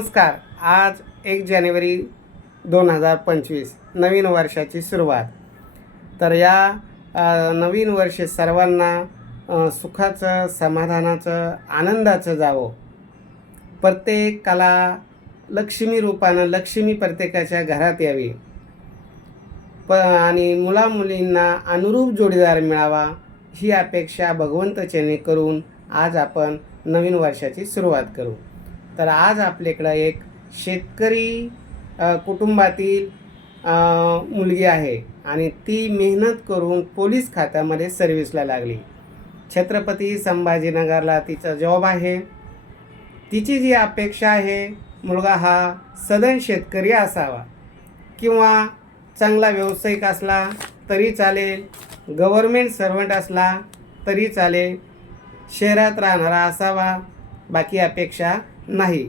नमस्कार. आज 1 जानेवारी 2025 नवीन वर्षाची सुरुवात. तर या नवीन वर्ष सर्वांना सुखाचं, समाधानाचं, आनंदाचं जावो. प्रत्येकाला लक्ष्मी रूपानं लक्ष्मी प्रत्येकाच्या घरात यावी आणि मुलामुलींना अनुरूप जोडीदार मिळावा ही अपेक्षा भगवंतचरणी करून आज आपण नवीन वर्षाची सुरुवात करू. तर आज आपल्याकडं एक शेतकरी कुटुंबातील मुलगी आहे आणि ती मेहनत करून पोलीस खात्यामध्ये सर्व्हिसला लागली. छत्रपती संभाजीनगरला तिचा जॉब आहे. तिची जी अपेक्षा आहे, मुलगा हा सधन शेतकरी असावा किंवा चांगला व्यावसायिक असला तरी चालेल, गव्हर्मेंट सर्वंट असला तरी चालेल, शहरात राहणारा असावा, बाकी अपेक्षा नाही.